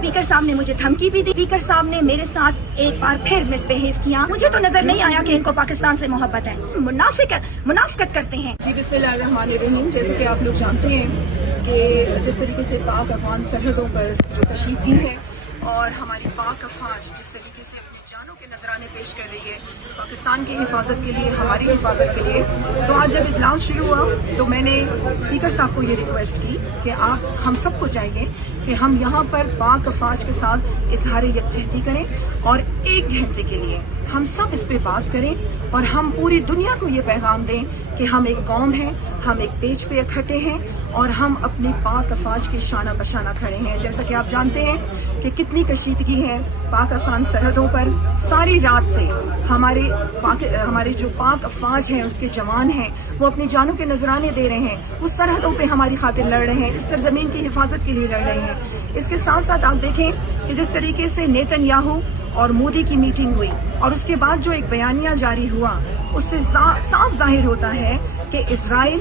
Speaker साहब ने मुझे धमकी भी दी। स्पीकर साहब ने मेरे साथ एक बार फिर मिसबिहेव किया। मुझे तो नजर नहीं आया कि इनको पाकिस्तान से मोहब्बत है। मुनाफिकत करते हैं। जी बिस्मिल्लाहिर्रहमानिर्रहीम। जैसे कि आप लोग जानते हैं कि जिस तरीके से पाक अफगान सरहदों पर जो कशीदगी है और हमारी पाक अफवाज जिस तरीके से अपनी जानों के नजराने पेश कर रही है पाकिस्तान की हिफाजत के लिए, हमारी हिफाजत के लिए, तो आज जब इजलास शुरू हुआ तो मैंने स्पीकर साहब को ये रिक्वेस्ट की कि आप हम सबको चाहिए कि हम यहाँ पर पाक अफवाज के साथ इजहार यकजहती करें और 1 घंटे के लिए हम सब इस पे बात करें और हम पूरी दुनिया को ये पैगाम दें कि हम एक कौम हैं, हम एक पेज पे इकट्ठे हैं और हम अपनी पाक अफवाज के शाना बशाना खड़े हैं। जैसा कि आप जानते हैं कि कितनी कशीदगी है पाक अफगान सरहदों पर। सारी रात से हमारे जो पाक अफवाज हैं उसके जवान हैं वो अपनी जानों के नजराने दे रहे हैं, उस सरहदों पे हमारी खातिर लड़ रहे हैं, इस सरजमीन की हिफाजत के लिए लड़ रहे हैं। इसके साथ साथ आप देखें कि जिस तरीके से नेतन्याहू और मोदी की मीटिंग हुई और उसके बाद जो एक बयानिया जारी हुआ उससे साफ जाहिर होता है कि इजराइल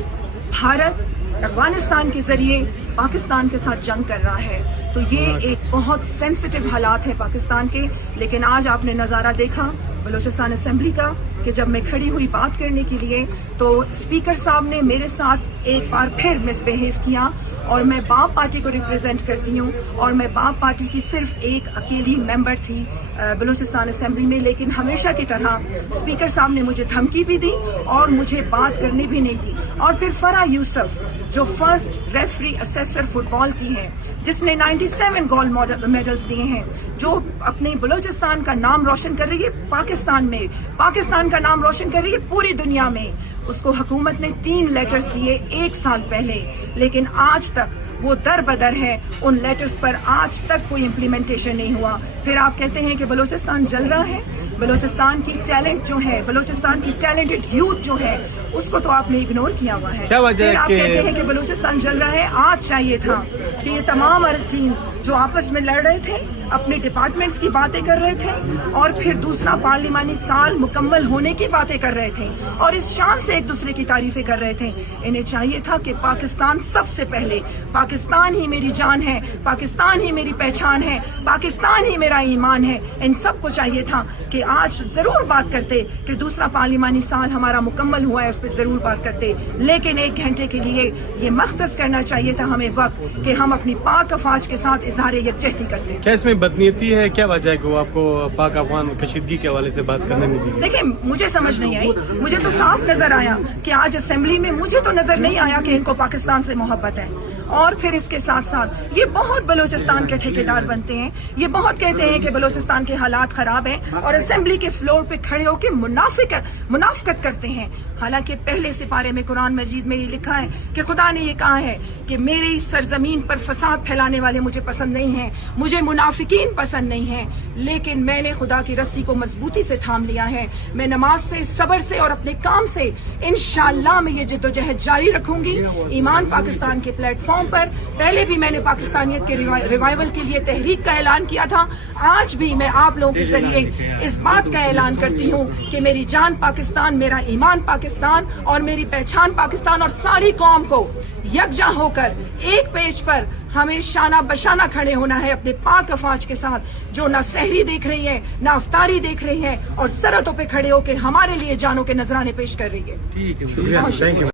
भारत अफगानिस्तान के जरिए पाकिस्तान के साथ जंग कर रहा है। तो ये एक बहुत सेंसिटिव हालात है पाकिस्तान के। लेकिन आज आपने नज़ारा देखा बलूचिस्तान असेंबली का कि जब मैं खड़ी हुई बात करने के लिए तो स्पीकर साहब ने मेरे साथ एक बार फिर मिसबिहेव किया। और मैं बाप पार्टी को रिप्रेजेंट करती हूँ और मैं बाप पार्टी की सिर्फ एक अकेली मेंबर थी बलूचिस्तान असेंबली में, लेकिन हमेशा की तरह स्पीकर साहब ने मुझे धमकी भी दी और मुझे बात करने भी नहीं दी। और फिर फरा यूसुफ जो फर्स्ट रेफरी असेसर फुटबॉल की है, जिसने 97 गोल्ड मेडल्स दिए हैं, जो अपने बलूचिस्तान का नाम रोशन कर रही है पाकिस्तान में, पाकिस्तान का नाम रोशन कर रही है पूरी दुनिया में, उसको हुकूमत ने 3 लेटर्स दिए 1 साल पहले, लेकिन आज तक वो दर बदर है। उन लेटर्स पर आज तक कोई इम्प्लीमेंटेशन नहीं हुआ। फिर आप कहते हैं कि बलूचिस्तान जल रहा है। बलूचिस्तान की टैलेंट जो है, बलूचिस्तान की टैलेंटेड यूथ जो है, उसको तो आपने इग्नोर किया हुआ है। क्या वजह है? आप कहते हैं कि बलूचिस्तान जल रहा है। आज चाहिए था कि ये तमाम अरकान जो आपस में लड़ रहे थे, अपने डिपार्टमेंट्स की बातें कर रहे थे और फिर दूसरा पार्लिमानी साल मुकम्मल होने की बातें कर रहे थे और इस शान से एक दूसरे की तारीफें कर रहे थे। इन्हें चाहिए था कि पाकिस्तान सबसे पहले, पाकिस्तान ही मेरी जान है, पाकिस्तान ही मेरी पहचान है, पाकिस्तान ही मेरा ईमान है। इन सबको चाहिए था कि आज जरूर बात करते कि दूसरा पार्लिमानी साल हमारा मुकम्मल हुआ है, उस पर जरूर बात करते, लेकिन 1 घंटे के लिए ये मख्तस करना चाहिए था हमें वक्त कि हम अपनी पाक अफवाज के साथ इजहार यकजहती करते हैं। क्या इसमें बदनीयती है? क्या वजह है कि वो आपको पाक अफगान कशीदगी के हवाले से बात करने में दी? देखिए, मुझे समझ नहीं आई। मुझे तो साफ नजर आया कि आज असेंबली में मुझे तो नजर नहीं आया कि इनको पाकिस्तान से मोहब्बत है। और फिर इसके साथ साथ ये बहुत बलूचिस्तान के ठेकेदार बनते हैं, ये बहुत कहते हैं कि बलूचिस्तान के हालात खराब हैं और असेंबली के फ्लोर पे खड़े होकर मुनाफिकत करते हैं। हालांकि पहले सिपारे में कुरान मजीद में ये लिखा है कि खुदा ने ये कहा है कि मेरी सरजमीन पर फसाद फैलाने वाले मुझे पसंद नहीं हैं, मुझे मुनाफिकीन पसंद नहीं हैं। लेकिन मैंने खुदा की रस्सी को मजबूती से थाम लिया है। मैं नमाज से, सब्र से और अपने काम से इंशाअल्लाह मैं ये जिद्दोजहद जारी रखूंगी। ईमान पाकिस्तान के प्लेटफॉर्म पर पहले भी मैंने पाकिस्तानियत के रिवाइवल के लिए तहरीक का ऐलान किया था। आज भी मैं आप लोगों के जरिए इस बात का ऐलान करती हूँ कि मेरी जान पाकिस्तान, मेरा ईमान पाकिस्तान और मेरी पहचान पाकिस्तान, और सारी कौम को यकजा होकर एक पेज पर हमें शाना बशाना खड़े होना है अपने पाक अफवाज के साथ, जो ना सहरी देख रही है, ना अफ्तारी देख रही है और सरहदों पे खड़े होकर हमारे लिए जानों के नजराने पेश कर रही है। ठीक है, शुक्रिया, थैंक यू।